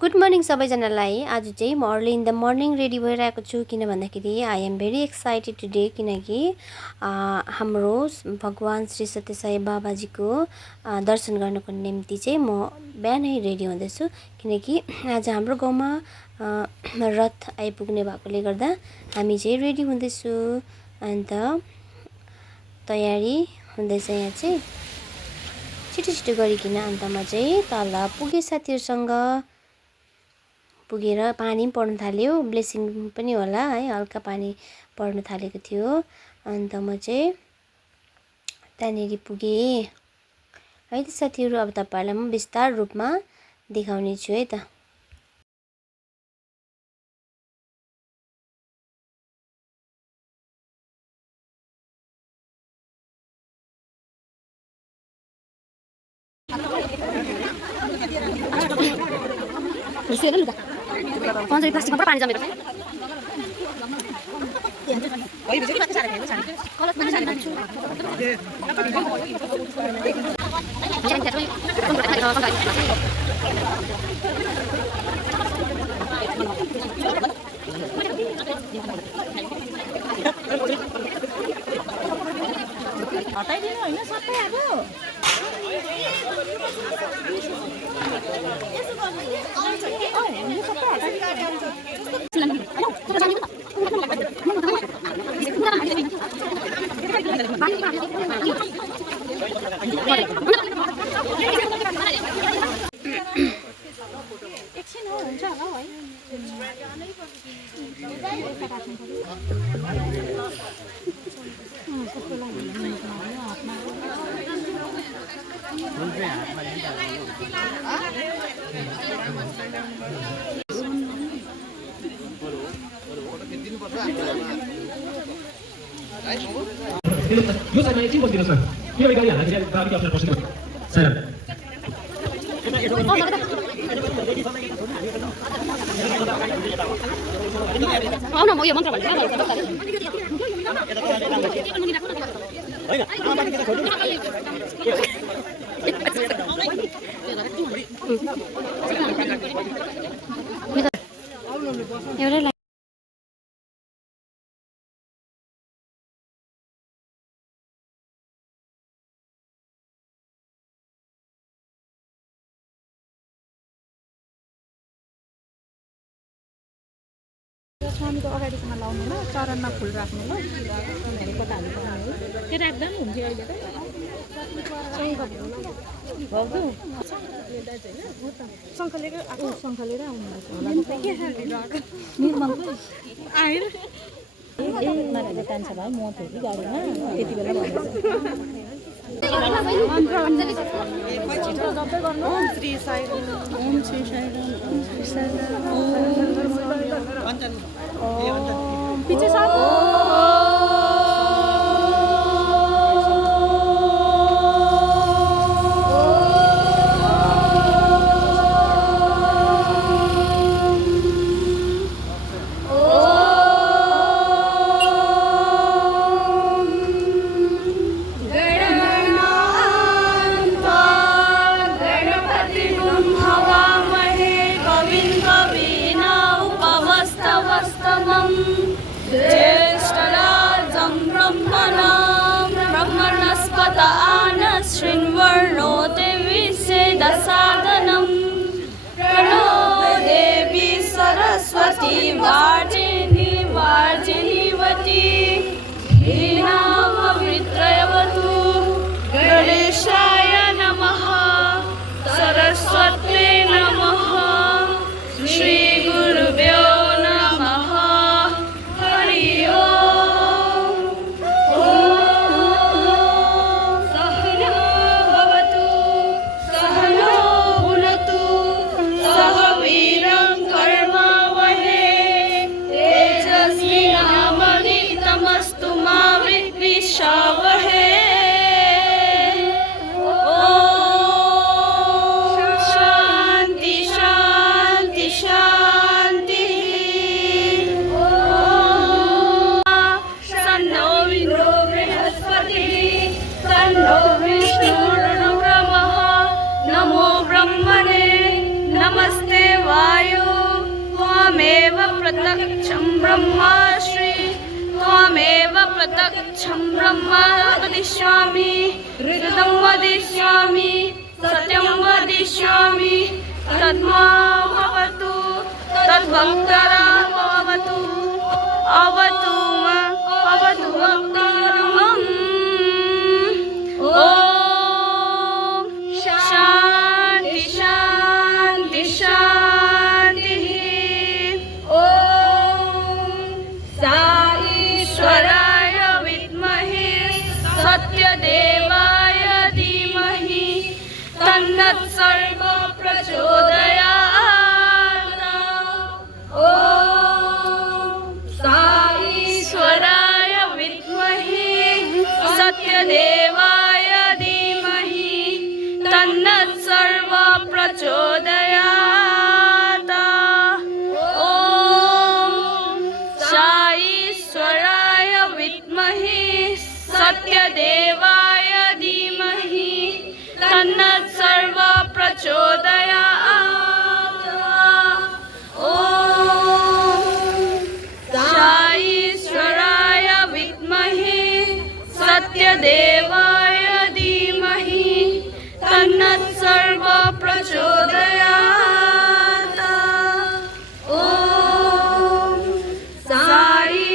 Good morning सबैजनालाई। आज चाहिँ म early in the morning ready भइरहेको छु किन भन्दाखेरि I am very excited today, किनकि हाम्रो भगवान् श्री सत्य साई बाबाजीको दर्शन गर्नको निम्ति चाहिँ म बिहानै रेडी हुँदैछु, किनकि आज हाम्रो गाउँमा रथ आइपुग्ने भएकोले गर्दा हामी चाहिँ रेडी हुँदैछु। अन्त तयारी हुँदैछ यहाँ चाहिँ छिटो छिटो गरिकन। अन्त म चाहिँ तल पुगे साथीहरूसँग पुगेर पानी पनि पर्न थाल्यो, ब्लेसिङ पनि होला है, हल्का पानी पर्न थालेको थियो। अन्त म चाहिँ त्यहाँनिर पुगेँ है त साथीहरू। अब तपाईँहरूलाई म विस्तार रूपमा देखाउने छु है त। प्लास्टिकमा पानी जमेको छ। हटाइदिनु होइन सबै अब एकछिन हो हुन्छ होला है। यो साइडमा एकछिन बसिदिनुहोस् न, किनभने गाडी हाल्दाखेरि ट्राफिक अप्सन पर्छ। साइड आउन म यो मन्त्र भन्छु एउटा स्वामीको अगाडिसम्म लाउनु ल, चरणमा फुल राख्नु ल, कता हाल्नुपर्ने हो त्यो राख्दा पनि हुन्थ्यो। अहिले त शङ्ख लिएर आउनुहुन्छ आएर तान्छ भाइ म थिएँ कि गाडीमा त्यति बेला जबै गर्नु। ओम श्री साई ओम श्री साई ओम श्री साई पीछे ज्येष्ठराजं ब्रह्मणस्पत आनशृण्वर्णोति विषेदसादनं प्रणो देवी सरस्वती वार्जिनीवती हीनामवित्रयवतु गणेशाय नमः सरस्वत्यै नमः श्री गुरुभ्यो प्रत्यक्षं ब्रह्माश्री त्वमेव प्रत्यक्षं ब्रह्म वदिष्यामि हृदं वदिष्यामि सत्यं वदिष्यामि तद्भवतु तद्भक्तानां भवतु अवतु अवतु भक्तानाम् ॐ शान्ति शान्ति शान्तिः ॐ ईश्वराय विद्महे सत्यदेवाय धीमहि तन्नः प्रचोदयात् ॐ ईश्वराय विद्महे सत्यदेवाय धीमहि तन्नः प्रचोदयात् ॐ ईश्वराय विद्महे सत्यदेवाय धीमहि तन्नः प्रचोदयात् ॐ ईश्वराय विद्महे सत्यदेवाय धीमहि तन्नः प्रचोदयात् ॐ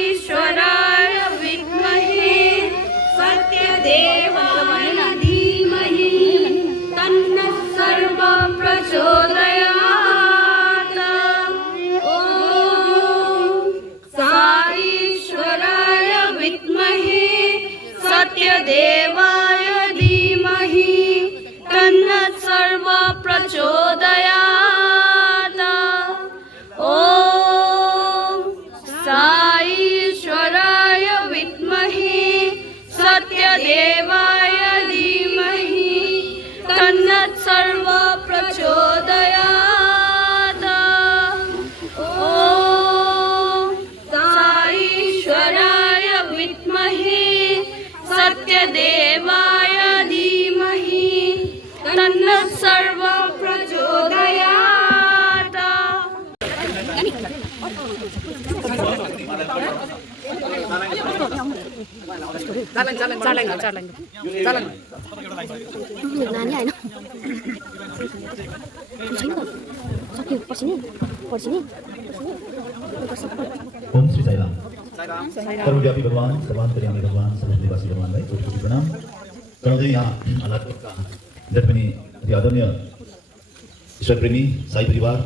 ईश्वराय विद्महे सत्यदेवाय धीमहि तन्नः प्रचोदयात् ॐ ईश्वराय विद्महे सत्यदेवाय धीमहि तन्नः प्रचोदयात् ॐ ईश्वराय विद्महे सत्यदेवाय धीमहि तन्नः प्रचोदयात् ॐ ईश्वराय विद्महे सत्यदेवाय धीमहि तन्नः प्रचोदयात् नानी होइन सक्यो पर्छिने ओम श्री साई राम सर्वव्यापी भगवान सर्वान्तर्यामी भगवान सर्वनिवासी भगवानलाई कोटि कोटि प्रणाम गराउँदै यहाँ अलादपुरका जति पनि अति आदरणीय ईश्वरप्रेमी साई परिवार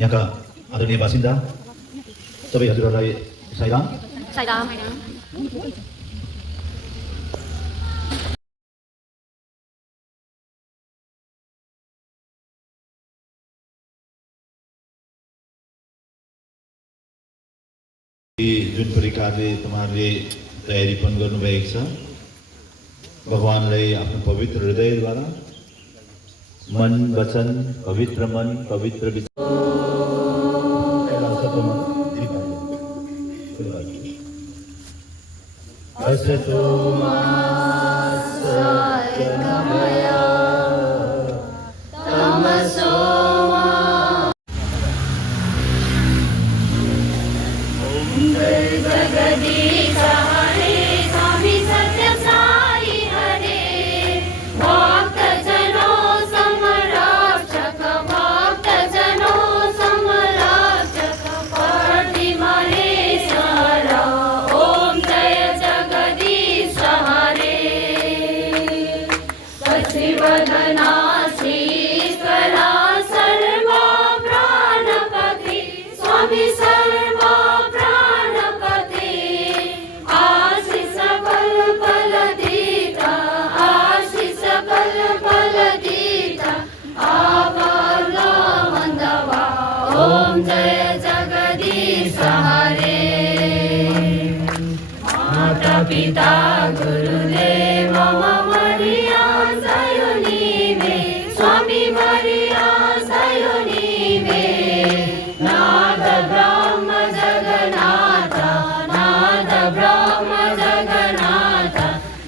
यहाँका आदरणीय बासिन्दा सबै हजुरहरूलाई साई राम जुन प्रकारले तपाईँहरूले तयारी पनि गर्नुभएको छ भगवानलाई आफ्नो पवित्र हृदयद्वारा मन वचन पवित्र मन पवित्र जगदीश हरे स्वामी सत्य साई हरे भक्त जनों समरक्षक परति महेश्वर ओम जय जगदीश हरे शशिवदना श्रीश्वरा सर्व प्राणपति स्वामी सर्व प्राणपति आशीष कल्पलदीता आबल मन्दवा ओम जय जगदीश हरे माता पिता गुरुदेव मरिया सयुनी में स्वामी मरिया सयुनी में नाद ब्रह्म जगन्नाथ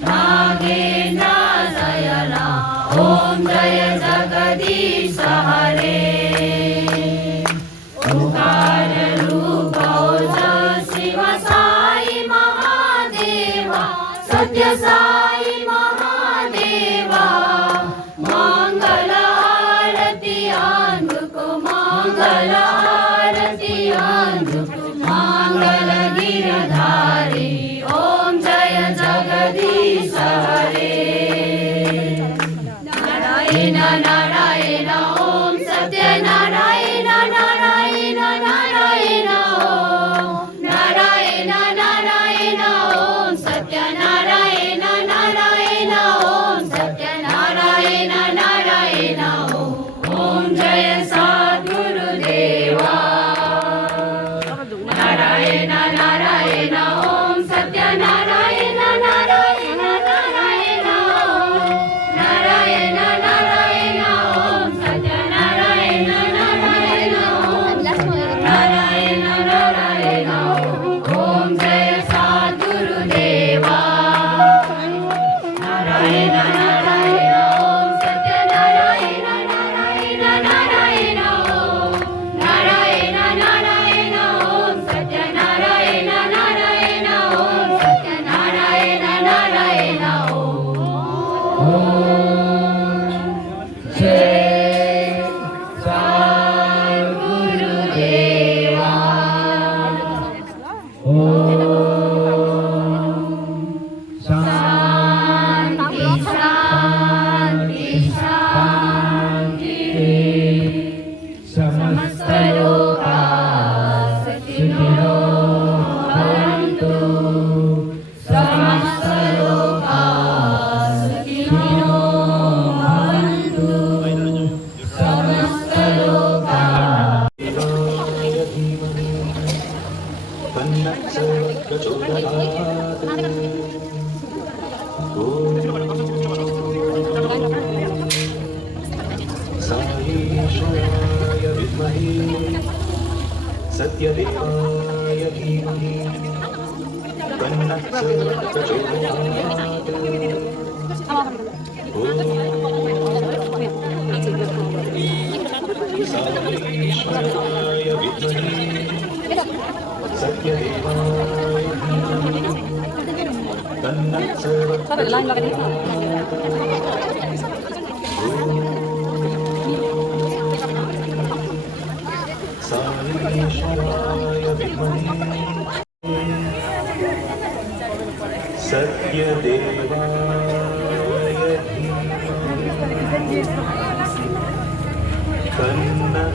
नागेन्द्र शयना ओम जय जगदीश हरे ओंकार रूप मङ्गल आरती आन्दु मङ्गल गिरधारी ॐ जय जगदीश हरे नारायण नारायण ॐ सत्यनारायण नारायण नारायण ॐ नारायण नारायण ॐ सत्यनारायण नारायण ॐ सत्यनारायण नारायण ॐ जय सद्गुरुदेवा नारायण नारायण ॐ सत्यनारायण नारायण नारायण नारायण नारायण ॐ सत्यनारायण नारायण नारायण नारायण ॐ जय सद्गुरुदेवा नारायण नारायण ॐ सत्यनारायण नारायण नारायण नारायण नारायण ॐ सत्यनारायण नारायण सत्यनारायण नारायण जय सद्गुरुदेवा शान्ति शान्ति शान्ति समस्त लोकाः सुखिनो भवन्तु समस्त लोकाः सुखिनो भवन्तु समस्त लोकाः साईश्वराय विद्महे सत्यदेवाय धीमहि तन्नः साईश्वराय विद्महे सत्यदेवाय धीमहि तन्नः साईश्वराय विद्महे सत्यदेवाय धीमहि तन्नः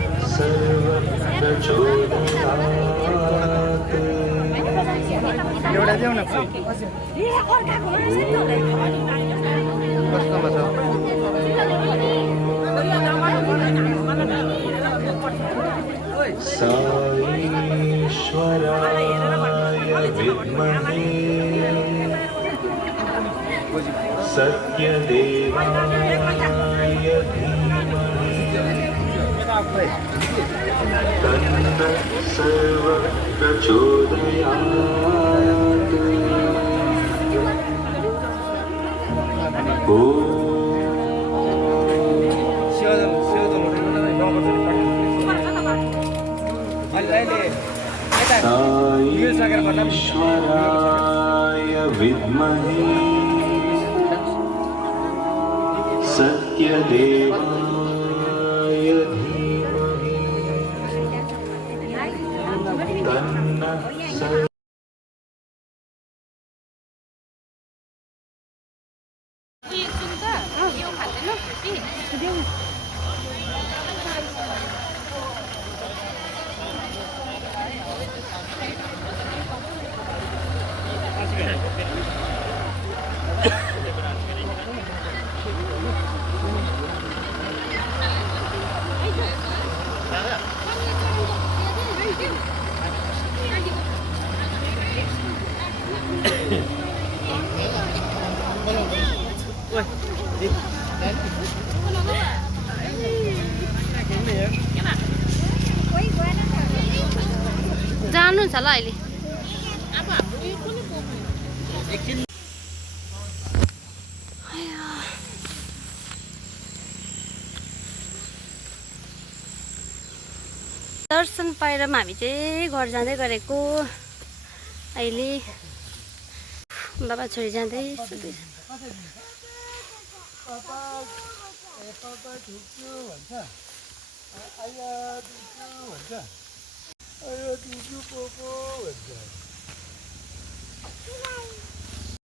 सर्वं साईश्वराय विद्महे सत्यदेवाय धीमहि तन्नः सर्वं प्रचोदयात् साईश्वराय विद्महे सत्यदेवाय धीमहि तन्नः सर्वं जानुहुन्छ होला अहिले दर्शन पाएर हामी चाहिँ घर जाँदै गरेको अहिले बाबा छोरी जाँदै आया दुजु पोपो भन्छ